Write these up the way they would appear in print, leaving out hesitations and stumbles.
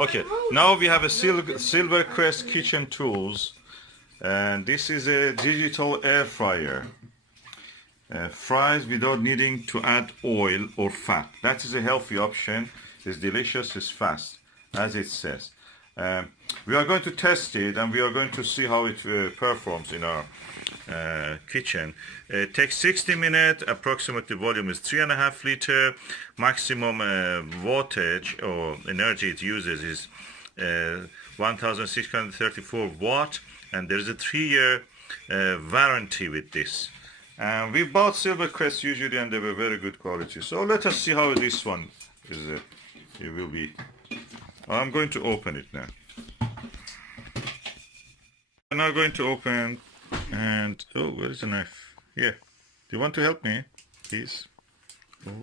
Okay, now we have a Silvercrest kitchen tools, and this is a digital air fryer. Fries without needing to add oil or fat. That is a healthy option. It's delicious, it's fast, as it says. We are going to test it and we are going to see how it performs in our kitchen. It takes 60 minutes, approximately volume is 3.5 liter, maximum wattage or energy it uses is 1634 watt, and there is a 3-year warranty with this. We bought Silvercrest usually and they were very good quality. So let us see how this one is. It will be. I'm going to open it now. I'm now going to open and oh, where is the knife? Here. Do you want to help me, please? Oh.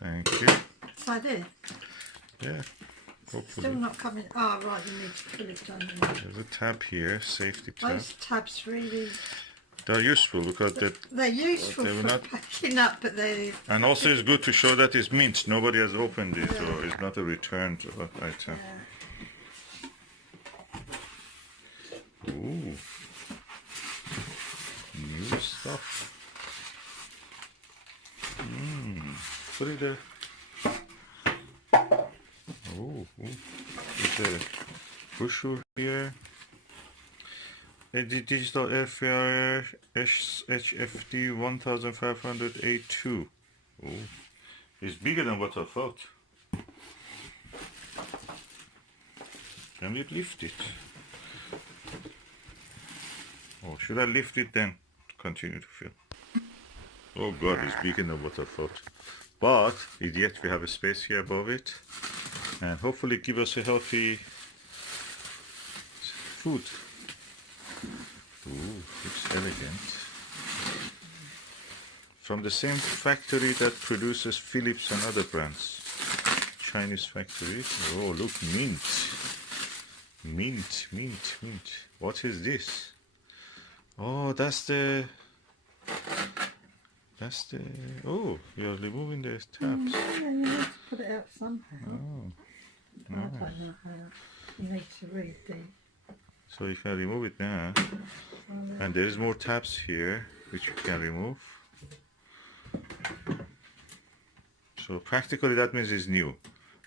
Thank you. It's like this? Yeah. Hopefully. Still not coming. Oh, right, you need to put it down. There's a tab here, safety tab. Those tabs really... They're useful because they're useful for not packing up, but they... And also it's good to show that it's mint. Nobody has opened it, or it's not a returned item. Yeah. Ooh. New stuff. Put it there. Oh, it's a pusher here. A digital air fryer HFD 1500A2. Oh, it's bigger than what I thought. Can we lift it? Oh, should I lift it then to continue to fill? Oh God, it's bigger than what I thought. But yet we have a space here above it, and hopefully give us a healthy food. Ooh, looks elegant. From the same factory that produces Philips and other brands. Chinese factory. Oh, look, mint. Mint, mint, mint. What is this? Oh, that's the... Oh, you're removing the tabs. Yeah, you need to put it out somehow. Oh, I don't know how. You need to read the... So you can remove it now. And there is more tabs here which you can remove. So practically that means it's new.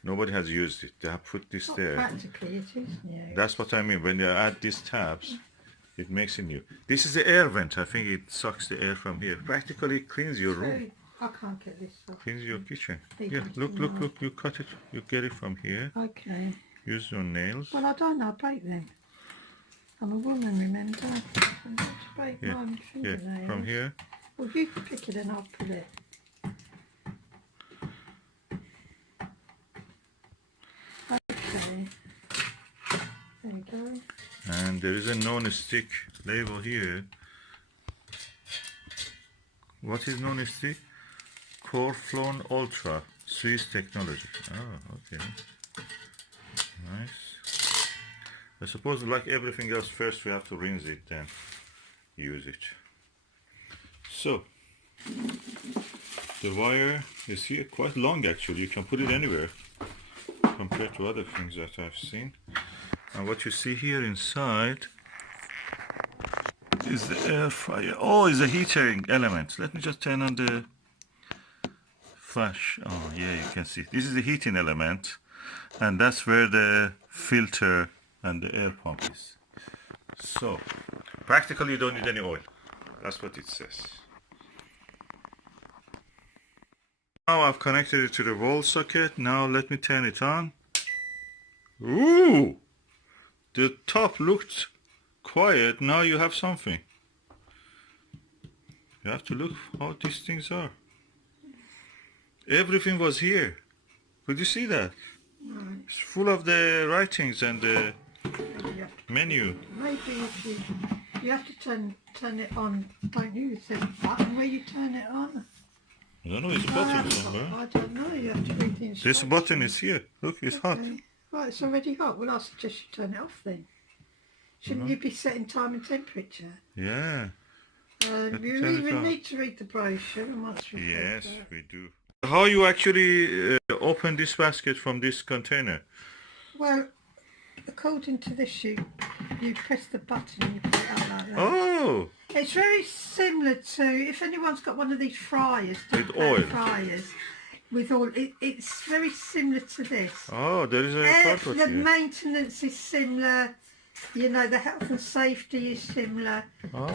Nobody has used it. They have put this there. Practically it is new. That's what I mean. When you add these tabs, it makes it new. This is the air vent. I think it sucks the air from here. Practically cleans your room. I can't get this off. Cleans your kitchen. Yeah, look. You cut it. You get it from here. Okay. Use your nails. Well, I don't know. Break them. I'm a woman, remember? I'm not to break my fingernails. Yeah, from here. Well, you can pick it and I'll pull it. Okay. There you go. And there is a non-stick label here. What is non-stick? Coreflon Ultra Swiss technology. Oh, okay. Nice. I suppose like everything else, first we have to rinse it, then use it. So, the wire is here, quite long actually. You can put it anywhere compared to other things that I've seen. And what you see here inside is the air fryer. Oh, it's a heating element. Let me just turn on the flash. Oh yeah, you can see. This is the heating element, and that's where the filter and the air pump is. So, practically you don't need any oil. That's what it says. Now I've connected it to the wall socket. Now let me turn it on. Ooh! The top looked quiet. Now you have something. You have to look how these things are. Everything was here. Could you see that? Right. It's full of the writings and the menu. Maybe if you have to turn it on, don't you? It's a button where you turn it on. I don't know, it's a button somewhere. I don't know, you have to read the instructions. This button is here. Look, it's hot. Right, it's already hot. Well, I suggest you turn it off then. Shouldn't you be setting time and temperature? Yeah. You even need to read the brochure. And once Yes, we do. How you actually open this basket from this container? Well, according to this, you press the button and you put it up like that. Oh, It's very similar to, if anyone's got one of these fryers, with oil. fryers, with oil, it's very similar to this. Oh, there is a cardboard The here. maintenance is similar, you know, the health and safety is similar. Oh,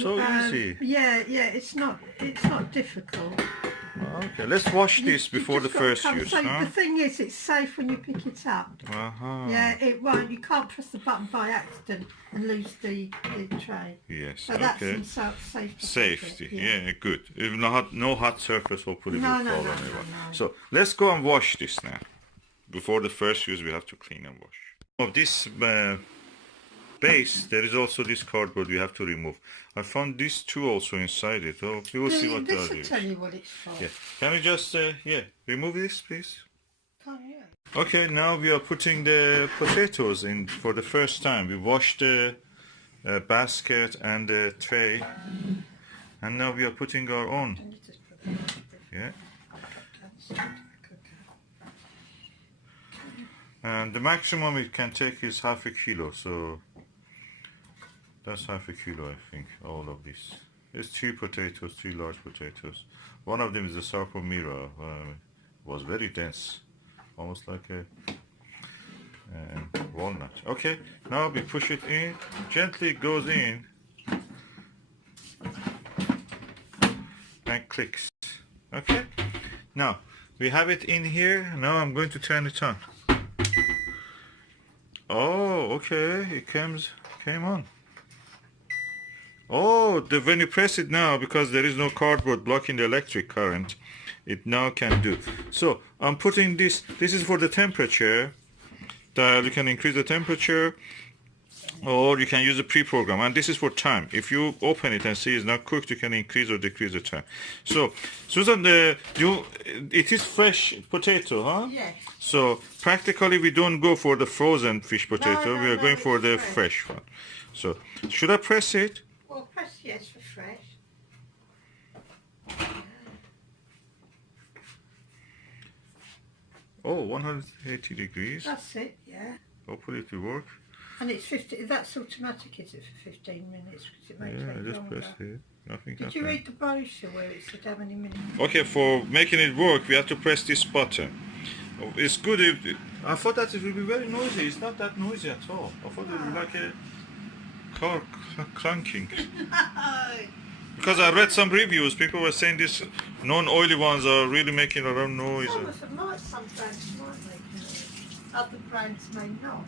So easy. Yeah, it's not difficult. Okay, let's wash this before the just gotta first come- use, so huh? The thing is, it's safe when you pick it up. Uh-huh. Yeah, it won't. You can't press the button by accident and lose the tray. Yes, So that's okay. in safety. Safety, yeah, good. If no hot surface, hopefully will fall on it. No. So let's go and wash this now. Before the first use, we have to clean and wash. Of this base, there is also this cardboard we have to remove. I found these two also inside it. Oh, we will see what they This will are. tell you what it's for. Yeah. Can we just remove this, please? Can't you? Okay, now we are putting the potatoes in for the first time. We washed the basket and the tray, and now we are putting our own. And you just put it in the Yeah. cooker. And the maximum it can take is half a kilo, so that's half a kilo, I think, all of this. It's 3 potatoes, 3 large potatoes. One of them is a sarcomira, was very dense, almost like a walnut. Okay, now we push it in, gently it goes in, and clicks. Okay, now we have it in here. Now I'm going to turn it on. Oh, okay, it came on. Oh, when you press it now, because there is no cardboard blocking the electric current, it now can do. So I'm putting this is for the temperature, that you can increase the temperature, or you can use a pre-program, and this is for time. If you open it and see it's not cooked, you can increase or decrease the time. So Susan, it is fresh potato, huh? Yes. So practically we don't go for the frozen fish potato, we are going for it's the fresh. fresh one. So should I press it? Well, press yes for fresh. Oh, 180 degrees. That's it, yeah. Hopefully it will work. And it's 50. That's automatic, is it, for 15 minutes? Because it may Yeah, I take just longer. pressed it. Nothing Did you happened. read the brochure where it said how many minutes? Okay, for making it work, we have to press this button. Oh, it's good if... I thought that it would be very noisy. It's not that noisy at all. I thought it would be like a car clanking. Because I read some reviews, people were saying this non-oily ones are really making a lot of noise. Some brands might make noise. Other brands may not.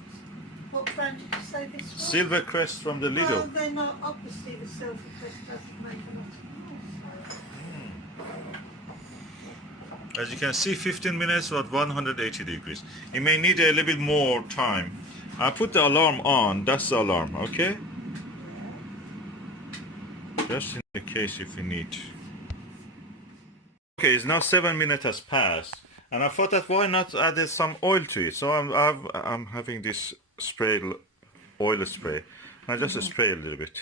What brand did you say this was? Silvercrest from the Lidl. Well, they're not. Obviously, the Silvercrest doesn't make a lot of noise. As you can see, 15 minutes at 180 degrees. It may need a little bit more time. I put the alarm on. That's the alarm, okay? Just in the case if you need. Okay, it's now 7 minutes has passed, and I thought that why not add some oil to it? So I'm having this spray, oil spray. I just spray a little bit.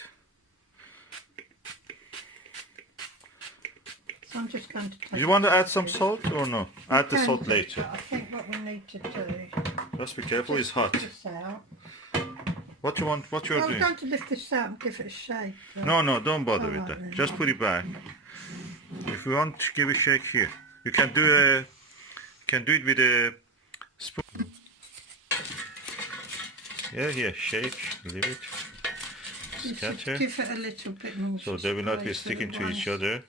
So I'm just going to take. You want to add some salt or no? Add the salt later. I think what we need to do. Just be careful, it's hot. This out. What you want? What you're I'm doing? going to lift this out and give it a shake. No, don't bother with Alright that. then. Just put it back. If you want to give a shake here, you can do it with a spoon. Yeah, shake, leave it, You should scatter, give it a little bit more. so they will not be spray for the sticking to each ones- other.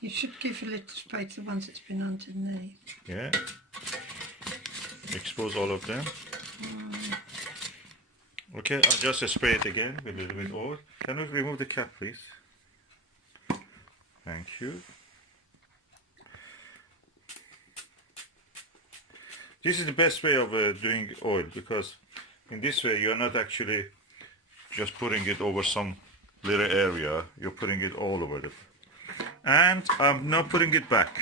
You should give a little spray to the ones that's been underneath. Yeah. Expose all of them. Okay, I'll just spray it again with a little bit oil. Can we remove the cap, please? Thank you. This is the best way of doing oil, because in this way you're not actually just putting it over some little area, you're putting it all over the... And I'm not putting it back.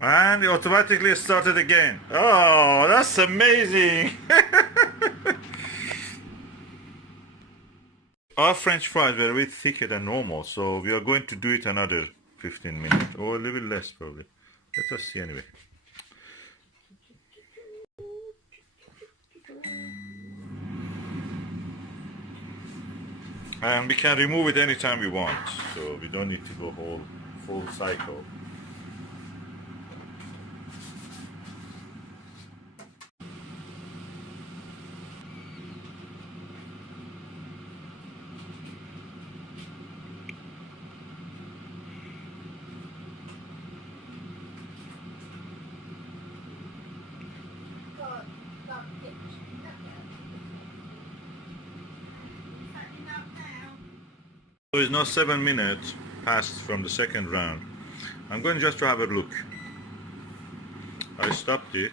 And it automatically started again. Oh, that's amazing! our French fries were a bit thicker than normal, so we are going to do it another 15 minutes or a little bit less probably. Let us see anyway. And we can remove it anytime we want, so we don't need to go full cycle. So it's now 7 minutes passed from the second round. I'm going just to have a look. I stopped it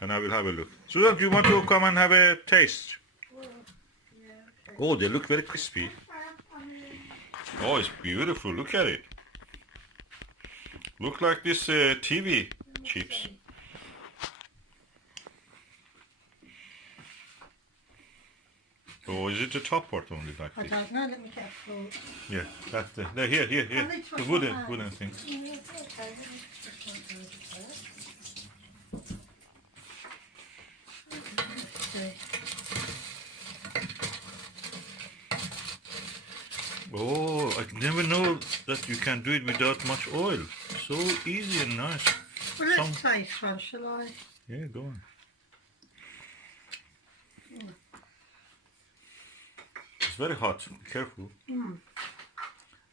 and I will have a look. Susan, do you want to come and have a taste? Oh, they look very crispy. Oh, it's beautiful. Look at it. Look like this TV chips. Or is it the top part only like I this? don't know, let me get a fork. Yeah, that's the here. The wooden thing. Yeah, okay, let me just want to do it first. Oh, I never know that you can do it without much oil. So easy and nice. Well, let's taste one, shall I? Yeah, go on. It's very hot. Be careful.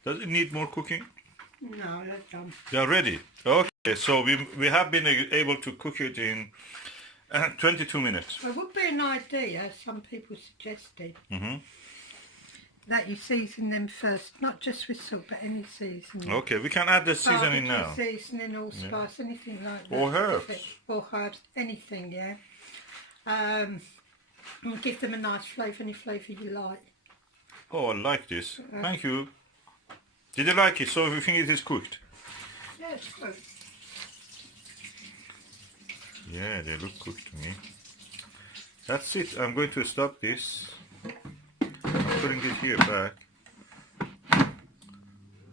Does it need more cooking? No, they're done. They are ready. Okay, so we have been able to cook it in 22 minutes. Well, it would be an idea, some people suggested, Mm-hmm. that you season them first, not just with salt, but any seasoning. Okay, we can add the seasoning Barbecue now. seasoning, allspice, anything like that. Or herbs. Or herbs, anything, yeah. And give them a nice flavour, any flavour you like. Oh, I like this. Thank you. Did you like it? So you think it is cooked? Yeah, it's good. Yeah, they look cooked to me. That's it. I'm going to stop this. I'm putting this here back.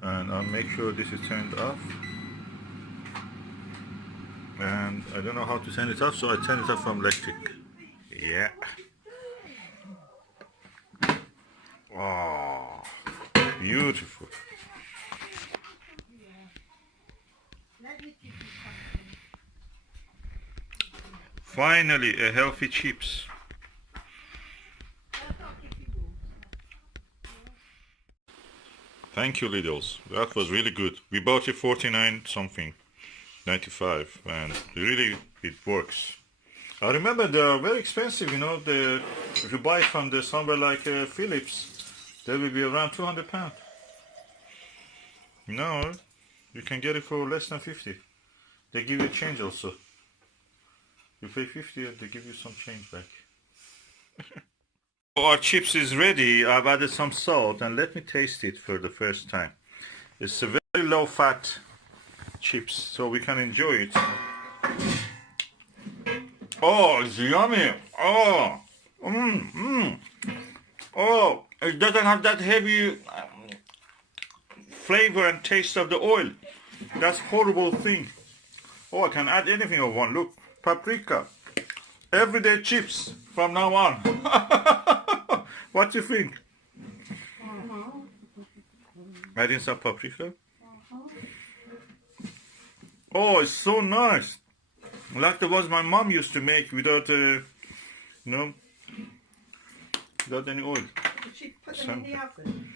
And I'll make sure this is turned off. And I don't know how to turn it off, so I turn it off from electric. Yeah. Oh, beautiful. Finally, a healthy chips. Thank you, Lidl's. That was really good. We bought it 49 something, 95, and really it works. I remember they are very expensive. You know, if you buy it from somewhere like Philips, they will be around £200. No, you can get it for less than 50. They give you change also. You pay 50 and they give you some change back. Our chips is ready. I've added some salt and let me taste it for the first time. It's a very low fat chips, so we can enjoy it. Oh, it's yummy. Oh, oh, it doesn't have that heavy flavor and taste of the oil. That's horrible thing. Oh, I can add anything I want. Look, paprika. Everyday chips from now on. What do you think? Adding some paprika. Oh, it's so nice. Like the ones my mom used to make without, without any oil. Did she put them in the oven?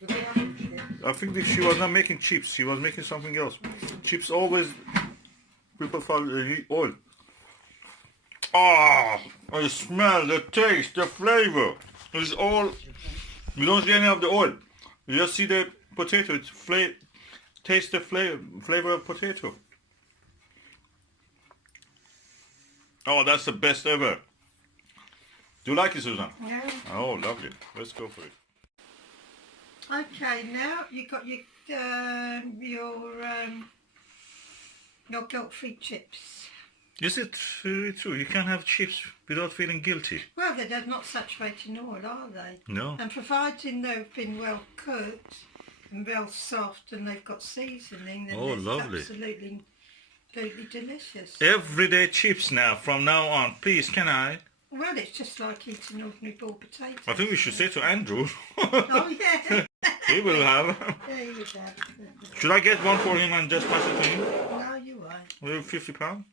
With the oven chips? I think that she was not making chips. She was making something else. Chips always people need oil. Ah, the smell, the taste, the flavor. It's all. You don't see any of the oil. You just see the potato. It's taste the flavor of potato. Oh, that's the best ever. Do you like it, Susan? Yeah. Oh, lovely. Let's go for it. Okay, now you've got your guilt-free chips. Is it really true? You can't have chips without feeling guilty. Well, they're not saturated in oil, are they? No. And providing they've been well cooked and well soft and they've got seasoning, then Oh, it's lovely. absolutely delicious. Everyday chips now, from now on. Please, can I? Well, it's just like eating ordinary boiled potatoes. I think we should say to Andrew. Oh, yeah. He will have. There you go. Should I get one for him and just pass it to him? No, you won't. Will £50?